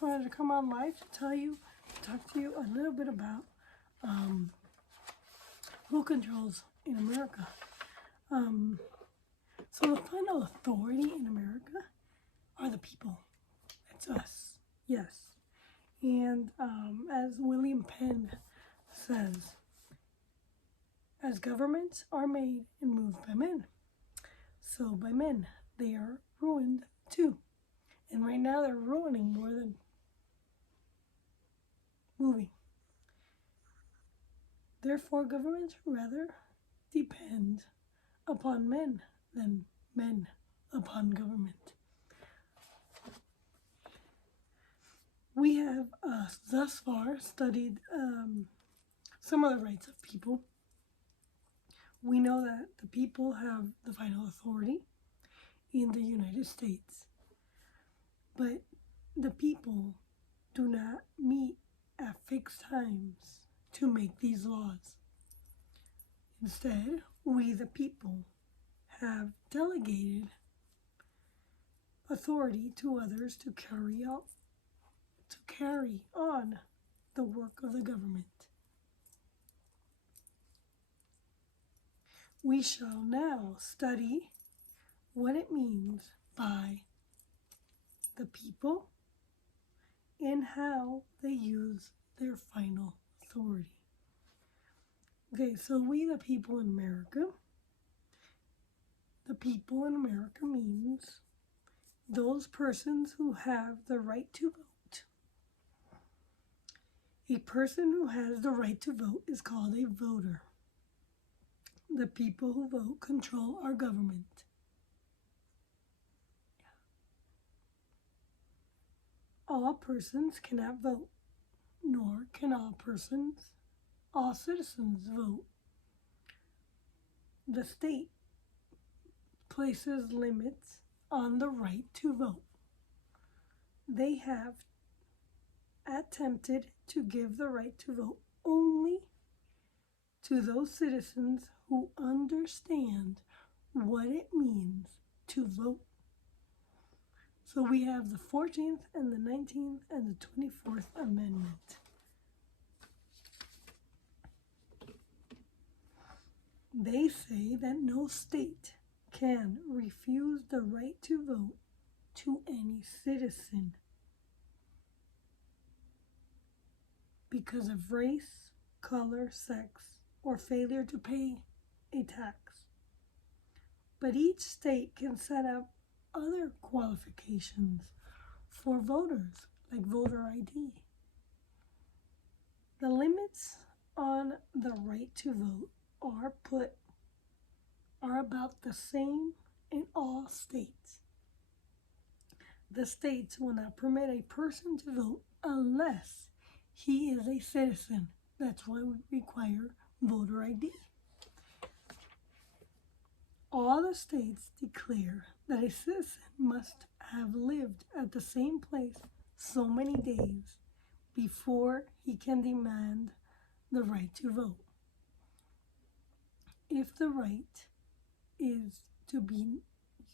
just wanted to come on live to talk to you a little bit about who controls in America. So the final authority in America are the people. It's us. Yes. And as William Penn says, as governments are made and moved by men, so by men they are ruined too. And right now they're ruining more than moving. Therefore, governments rather depend upon men than men upon government. We have thus far studied some of the rights of people. We know that the people have the final authority in the United States, but the people do not meet at fixed times to make these laws. Instead, we the people have delegated authority to others to carry on the work of the government. We shall now study what it means by the people and how they use their final authority. Okay, so we the people in America. The people in America means those persons who have the right to vote. A person who has the right to vote is called a voter. The people who vote control our government. All persons cannot vote, nor can all citizens vote. The state places limits on the right to vote. They have attempted to give the right to vote only to those citizens who understand what it means to vote. So we have the 14th and the 19th and the 24th Amendment. They say that no state can refuse the right to vote to any citizen because of race, color, sex, or failure to pay a tax. But each state can set up other qualifications for voters, like voter ID. The limits on the right to vote are about the same in all states. The states will not permit a person to vote unless he is a citizen. That's why we require voter ID. All the states declare that a citizen must have lived at the same place so many days before he can demand the right to vote. If the right is to be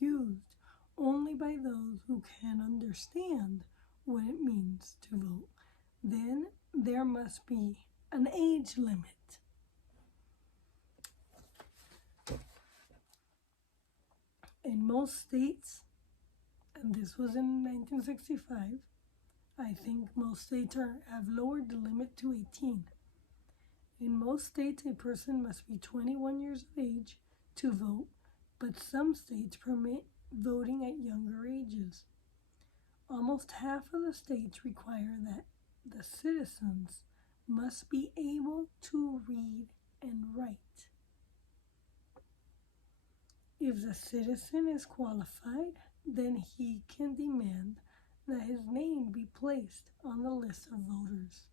used only by those who can understand what it means to vote, then there must be an age limit. In most states, and this was in 1965, I think most states have lowered the limit to 18. In most states, a person must be 21 years of age to vote, but some states permit voting at younger ages. Almost half of the states require that the citizens must be able to read and write. If the citizen is qualified, then he can demand that his name be placed on the list of voters.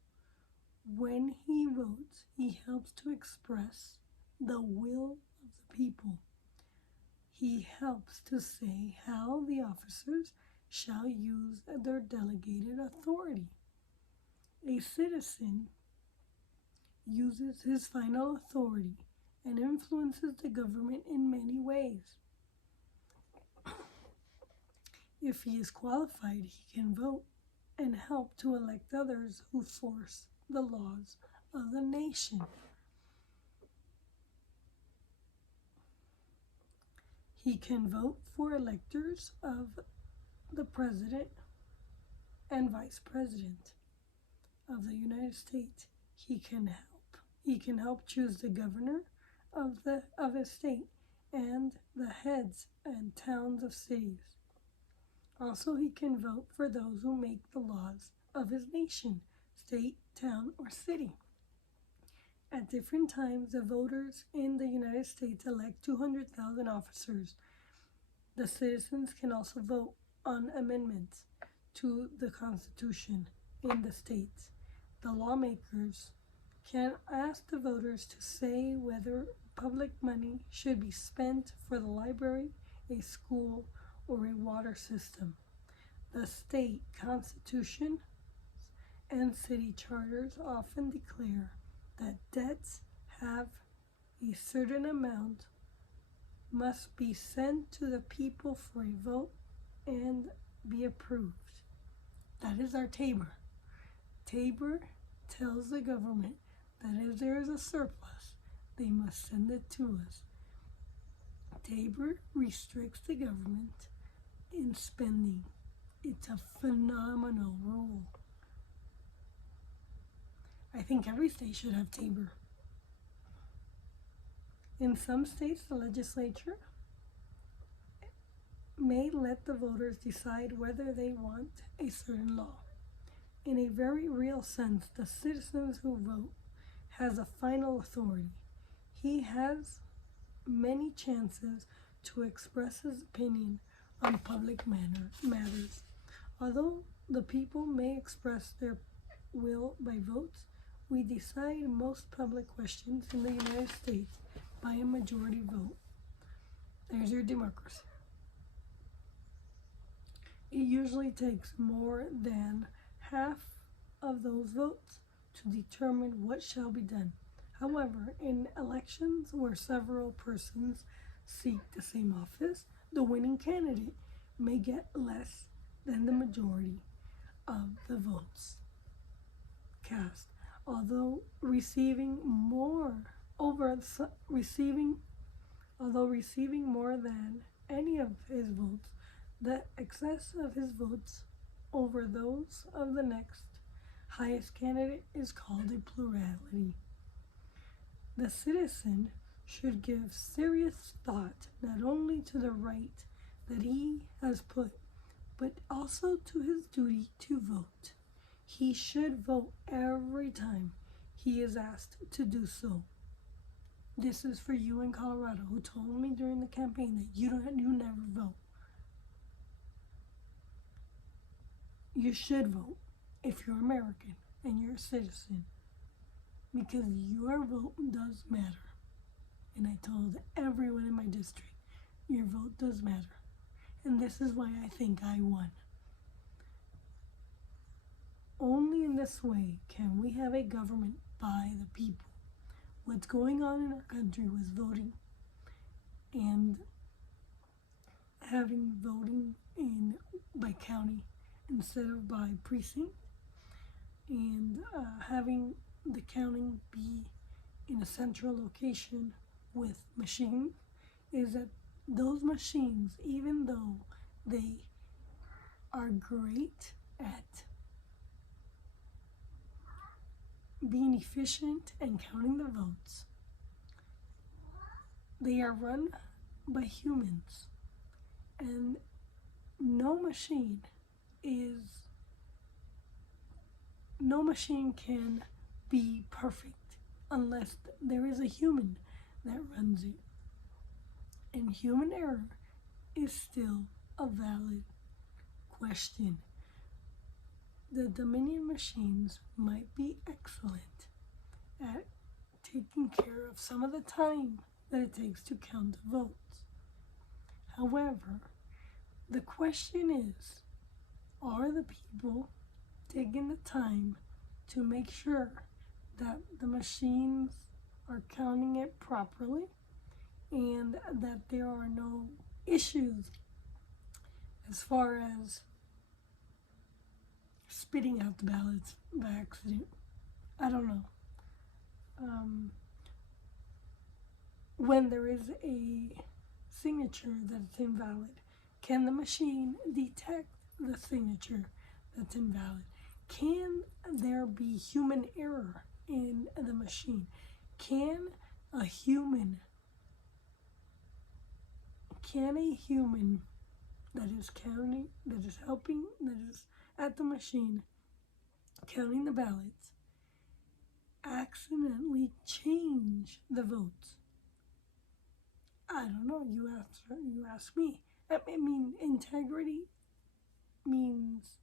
When he votes, he helps to express the will of the people. He helps to say how the officers shall use their delegated authority. A citizen uses his final authority and influences the government in many ways. If he is qualified, he can vote and help to elect others who force the laws of the nation. He can vote for electors of the president and vice president of the United States. He can help choose the governor of his state and the heads and towns of cities. Also, he can vote for those who make the laws of his nation, state, town, or city. At different times, the voters in the United States elect 200,000 officers. The citizens can also vote on amendments to the Constitution in the states. The lawmakers can ask the voters to say whether public money should be spent for the library, a school, or a water system. The state constitution and city charters often declare that debts have a certain amount must be sent to the people for a vote and be approved. That is our Tabor. Tabor tells the government that if there is a surplus, they must send it to us. Tabor restricts the government in spending. It's a phenomenal rule. I think every state should have Tabor. In some states, the legislature may let the voters decide whether they want a certain law. In a very real sense, the citizens who vote has a final authority. He has many chances to express his opinion on public matters. Although the people may express their will by votes, we decide most public questions in the United States by a majority vote. There's your democracy. It usually takes more than half of those votes to determine what shall be done. However, in elections where several persons seek the same office, the winning candidate may get less than the majority of the votes cast, although receiving more than any of his votes. The excess of his votes over those of the next highest candidate is called a plurality. The citizen should give serious thought not only to the right that he has put, but also to his duty to vote. He should vote every time he is asked to do so. This is for you in Colorado who told me during the campaign that you never vote. You should vote if you're American and you're a citizen, because your vote does matter. And I told everyone in my district, your vote does matter. And this is why I think I won. Only in this way can we have a government by the people. What's going on in our country was voting and having voting by county instead of by precinct, and having the counting be in a central location with machines, is that those machines, even though they are great at being efficient and counting the votes, they are run by humans, and no machine can be perfect unless there is a human that runs it. And human error is still a valid question. The Dominion machines might be excellent at taking care of some of the time that it takes to count the votes. However, the question is, are the people taking the time to make sure that the machines are counting it properly and that there are no issues as far as spitting out the ballots by accident. I don't know. When there is a signature that's invalid, can the machine detect the signature that's invalid? Can there be human error in the machine? Can a human that is counting, that is helping, that is at the machine counting the ballots, accidentally change the votes? I don't know. You ask me. I mean, integrity means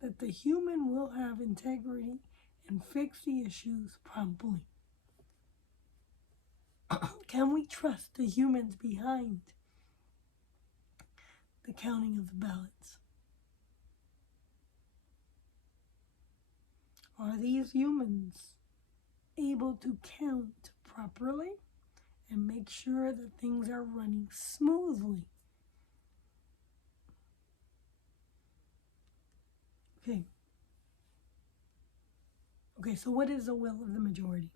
that the human will have integrity and fix the issues promptly. Can we trust the humans behind the counting of the ballots? Are these humans able to count properly and make sure that things are running smoothly? Okay, so what is the will of the majority?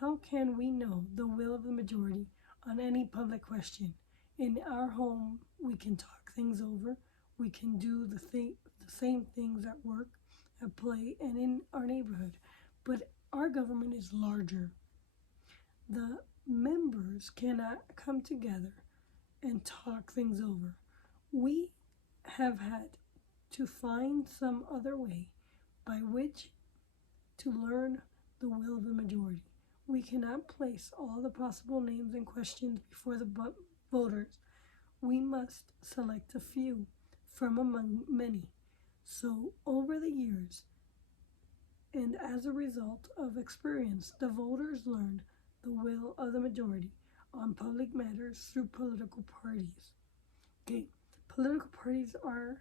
How can we know the will of the majority on any public question? In our home, we can talk things over. We can do the same things at work, at play, and in our neighborhood. But our government is larger. The members cannot come together and talk things over. We have had to find some other way by which to learn the will of the majority. We cannot place all the possible names and questions before the voters. We must select a few from among many. So over the years, and as a result of experience, the voters learned the will of the majority on public matters through political parties. Okay, political parties are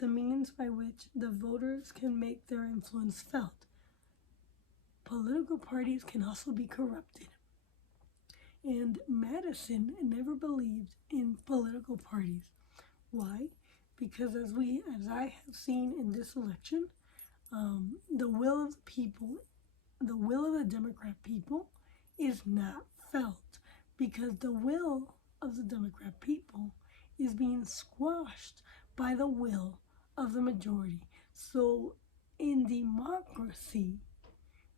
the means by which the voters can make their influence felt. Political parties can also be corrupted. And Madison never believed in political parties. Why? Because as I have seen in this election, the will of the people, the will of the Democrat people is not felt, because the will of the Democrat people is being squashed by the will of the majority. So in democracy,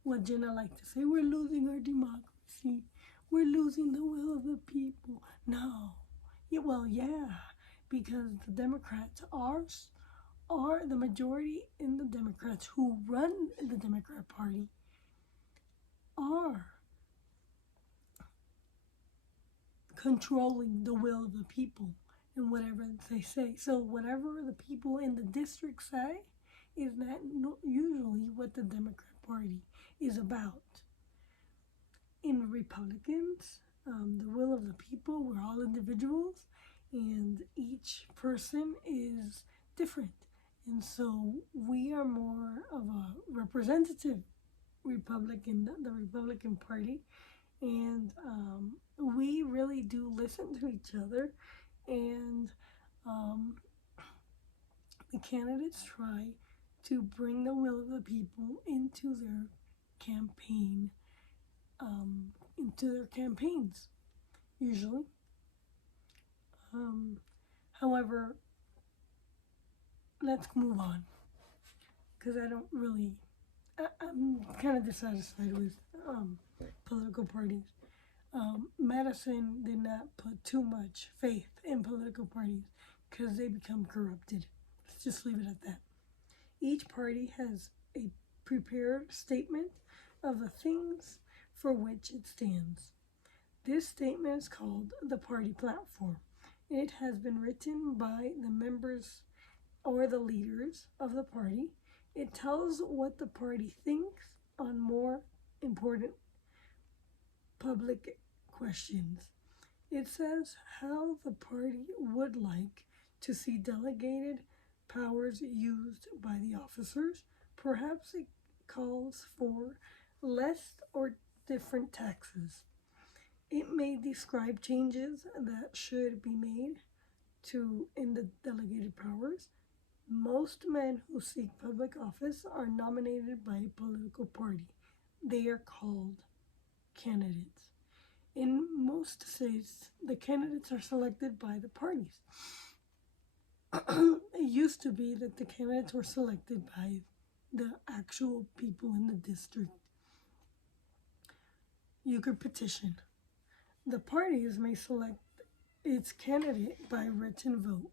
what Jenna liked to say, we're losing our democracy. We're losing the will of the people. No. Yeah, well, yeah, because the Democrats are the majority, in the Democrats who run the Democrat Party are controlling the will of the people and whatever they say. So whatever the people in the district say is not usually what the Democrat Party is about. In Republicans, the will of the people, we're all individuals, and each person is different. And so we are more of a representative Republican, the Republican Party, and we really do listen to each other, and the candidates try to bring the will of the people into their campaign, into their campaigns, usually. However, let's move on, because I'm kind of dissatisfied with political parties. Madison did not put too much faith in political parties because they become corrupted. Let's just leave it at that. Each party has a prepared statement of the things for which it stands. This statement is called the party platform. It has been written by the members or the leaders of the party. It tells what the party thinks on more important public questions. It says how the party would like to see delegated powers used by the officers. Perhaps it calls for less or different taxes. It may describe changes that should be made in the delegated powers. Most men who seek public office are nominated by a political party. They are called candidates. In most states, the candidates are selected by the parties. It used to be that the candidates were selected by the actual people in the district. You could petition. The parties may select its candidate by written vote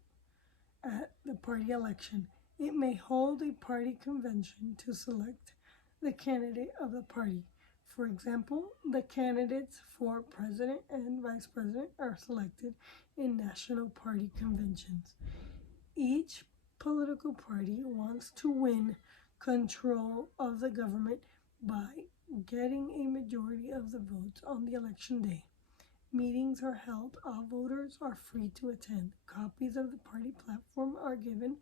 at the party election. It may hold a party convention to select the candidate of the party. For example, the candidates for president and vice president are selected in national party conventions. Each political party wants to win control of the government by getting a majority of the votes on the election day. Meetings are held. All voters are free to attend. Copies of the party platform are given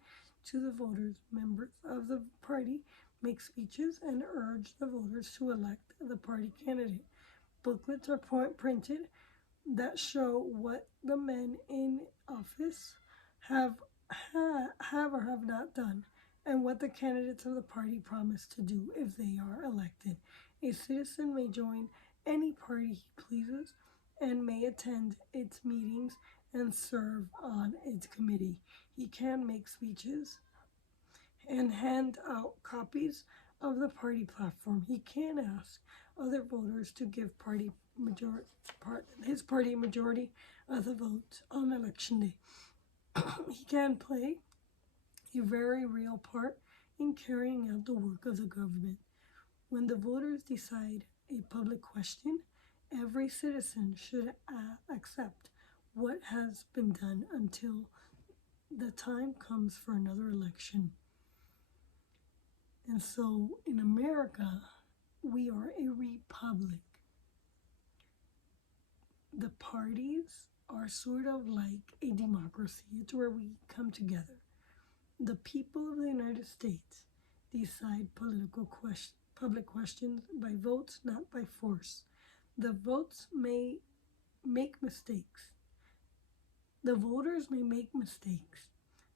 to the voters. Members of the party make speeches and urge the voters to elect the party candidate. Booklets are printed that show what the men in office have or have not done, and what the candidates of the party promise to do if they are elected. A citizen may join any party he pleases and may attend its meetings and serve on its committee. He can make speeches and hand out copies of the party platform. He can ask other voters to give his party majority of the votes on election day. He can play a very real part in carrying out the work of the government. When the voters decide a public question, every citizen should accept what has been done until the time comes for another election. And so in America, we are a republic. The parties are sort of like a democracy. It's where we come together. The people of the United States decide public questions by votes, not by force. The votes may make mistakes. The voters may make mistakes.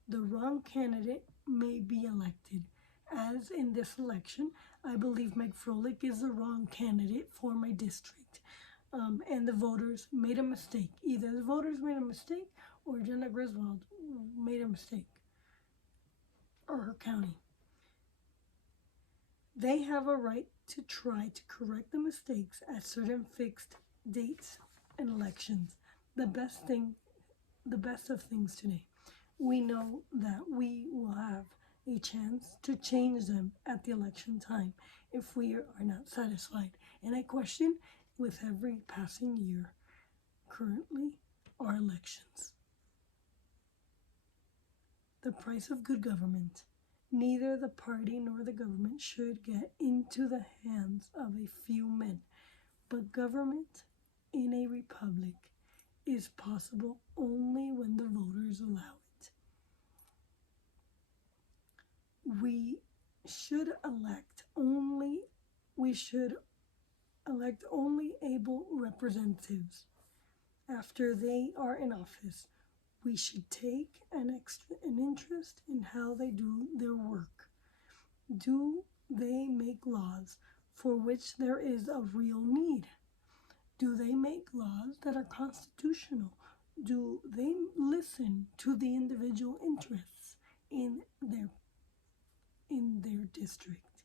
The wrong candidate may be elected. As in this election, I believe Meg Froelich is the wrong candidate for my district. And the voters made a mistake. Either the voters made a mistake or Jenna Griswold made a mistake, or her county. They have a right to try to correct the mistakes at certain fixed dates and elections. The best of things today. We know that we will have a chance to change them at the election time if we are not satisfied. And I question, with every passing year, currently, our elections. The price of good government. Neither the party nor the government should get into the hands of a few men, but government in a republic is possible only when the voters allow it. We should elect only able representatives. After they are in office, we should take an interest in how they do their work. Do they make laws for which there is a real need? Do they make laws that are constitutional? Do they listen to the individual interests in their district?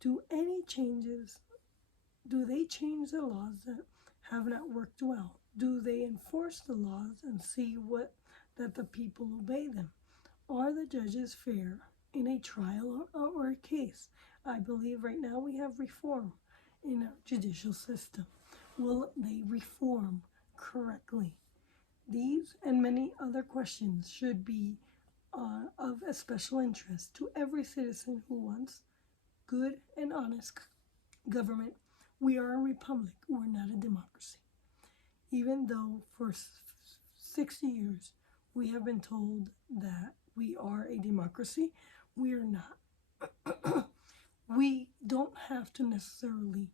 Do they change the laws that have not worked well? Do they enforce the laws and see that the people obey them? Are the judges fair in a trial or a case? I believe right now we have reform in our judicial system. Will they reform correctly? These and many other questions should be of a special interest to every citizen who wants good and honest government. We are a republic. We're not a democracy. Even though for 60 years we have been told that we are a democracy, we are not. We don't have to necessarily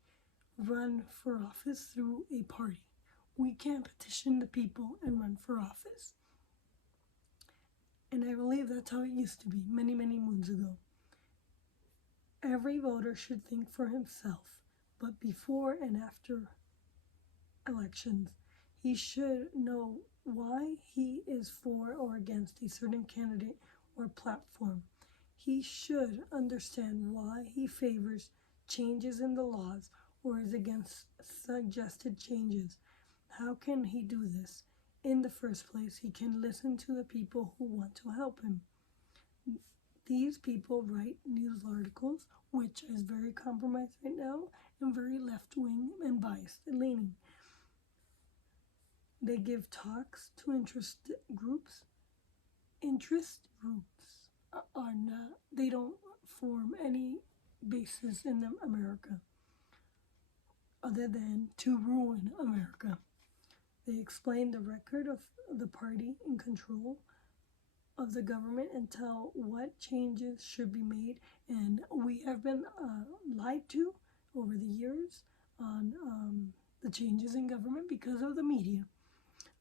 run for office through a party. We can petition the people and run for office. And I believe that's how it used to be many, many moons ago. Every voter should think for himself, but before and after elections, he should know why he is for or against a certain candidate or platform. He should understand why he favors changes in the laws or is against suggested changes. How can he do this? In the first place, he can listen to the people who want to help him. These people write news articles, which is very compromised right now and very left-wing and biased and leaning. They give talks to interest groups. Interest groups are not, they don't form any basis in America other than to ruin America. They explain the record of the party in control of the government and tell what changes should be made. And we have been lied to over the years on the changes in government because of the media.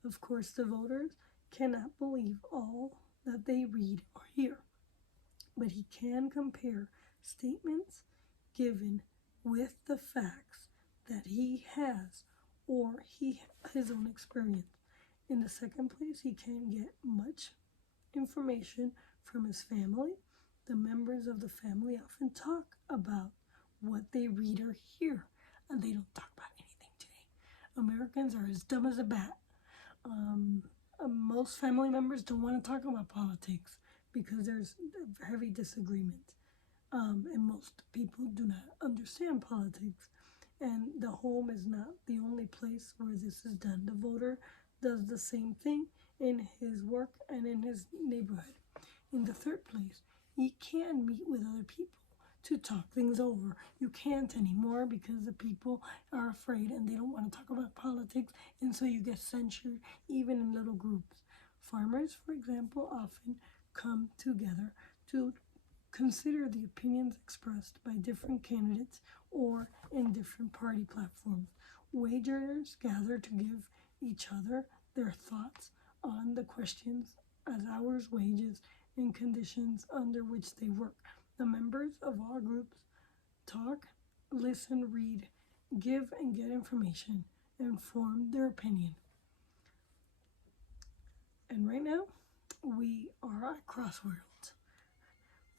Of course, the voters cannot believe all that they read or hear, but he can compare statements given with the facts that he has or his own experience. In the second place, he can get much information from his family. The members of the family often talk about what they read or hear, and they don't talk about anything today. Americans are as dumb as a bat. Most family members don't want to talk about politics because there's heavy disagreement, and most people do not understand politics. And the home is not the only place where this is done. The voter does the same thing in his work and in his neighborhood. In the third place, he can meet with other people to talk things over. You can't anymore because the people are afraid and they don't want to talk about politics, and so you get censured even in little groups. Farmers, for example, often come together to consider the opinions expressed by different candidates or in different party platforms. Wage earners gather to give each other their thoughts on the questions as hours, wages, and conditions under which they work. The members of all groups talk, listen, read, give and get information, and form their opinion. And right now, we are at crossroads.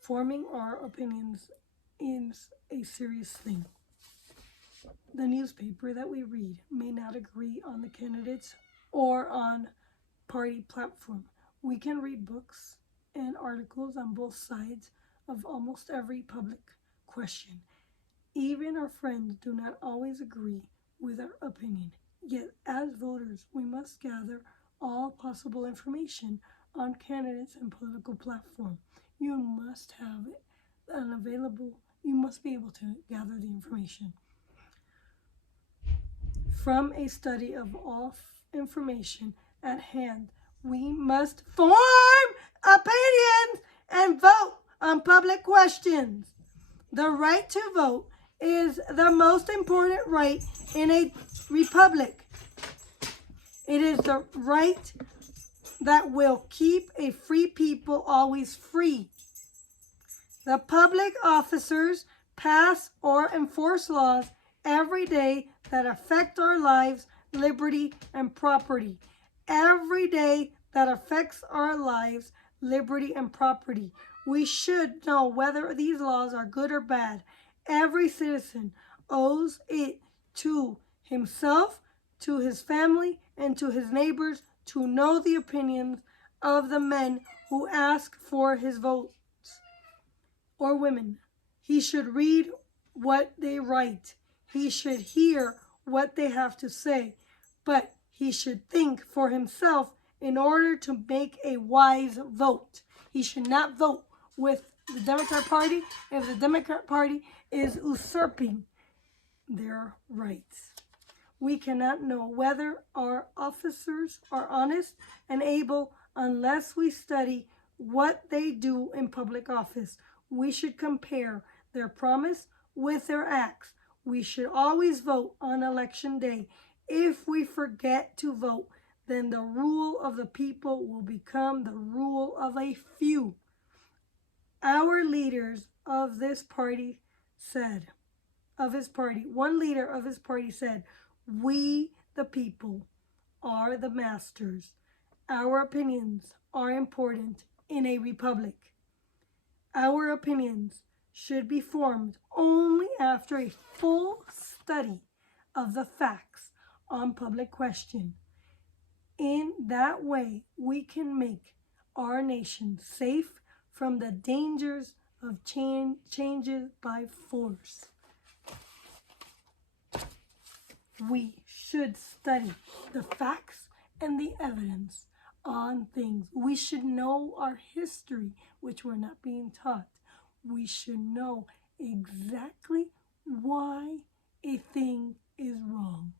Forming our opinions is a serious thing. The newspaper that we read may not agree on the candidates or on party platform. We can read books and articles on both sides of almost every public question. Even our friends do not always agree with our opinion. Yet, as voters, we must gather all possible information on candidates and political platform. You must have an available, you must be able to gather the information. From a study of all information at hand, we must form opinions and vote on public questions. The right to vote is the most important right in a republic. It is the right that will keep a free people always free. The public officers pass or enforce laws every day that affect our lives, liberty, and property. Every day that affects our lives, liberty, and property. We should know whether these laws are good or bad. Every citizen owes it to himself, to his family, and to his neighbors to know the opinions of the men who ask for his votes, or women. He should read what they write. He should hear what they have to say, but he should think for himself in order to make a wise vote. He should not vote with the Democrat Party if the Democrat Party is usurping their rights. We cannot know whether our officers are honest and able unless we study what they do in public office. We should compare their promise with their acts. We should always vote on election day. If we forget to vote, then the rule of the people will become the rule of a few. Our leaders of this party said, one leader of his party said, "We, the people, are the masters. Our opinions are important in a republic. Our opinions should be formed only after a full study of the facts on public question. In that way, we can make our nation safe from the dangers of changes by force." We should study the facts and the evidence on things. We should know our history, which we're not being taught. We should know exactly why a thing is wrong,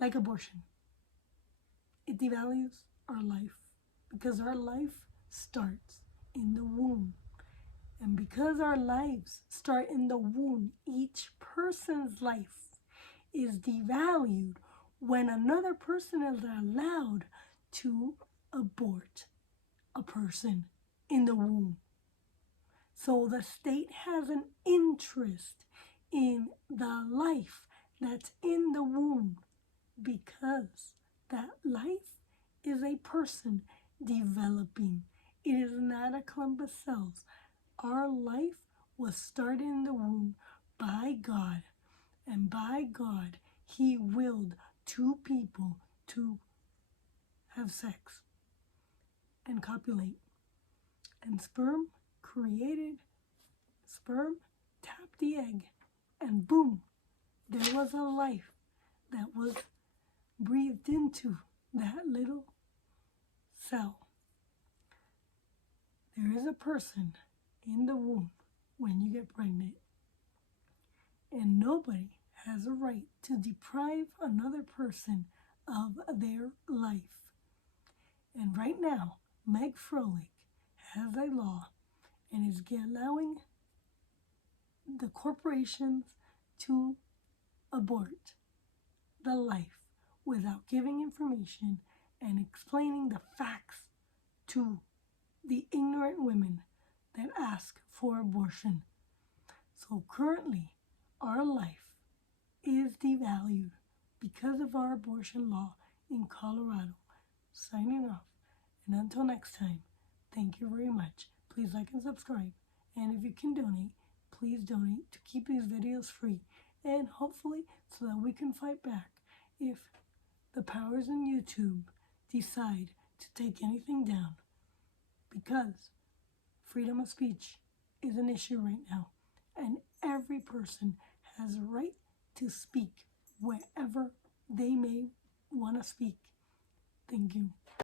like abortion. It devalues our life because our life starts in the womb. And because our lives start in the womb, each person's life is devalued when another person is allowed to abort a person in the womb. So the state has an interest in the life that's in the womb because that life is a person developing. It is not a clump of cells. Our life was started in the womb by God. And by God, He willed two people to have sex and copulate. And sperm tapped the egg, and boom, there was a life that was breathed into that little cell. There is a person in the womb when you get pregnant. And nobody has a right to deprive another person of their life. And right now, Meg Froelich has a law and is allowing the corporations to abort the life without giving information and explaining the facts to the ignorant women that ask for abortion. So currently, our life is devalued because of our abortion law in Colorado. Signing off. And until next time, thank you very much. Please like and subscribe. And if you can donate, please donate to keep these videos free. And hopefully so that we can fight back if the powers in YouTube decide to take anything down. Because freedom of speech is an issue right now. And every person has a right to speak wherever they may want to speak. Thank you.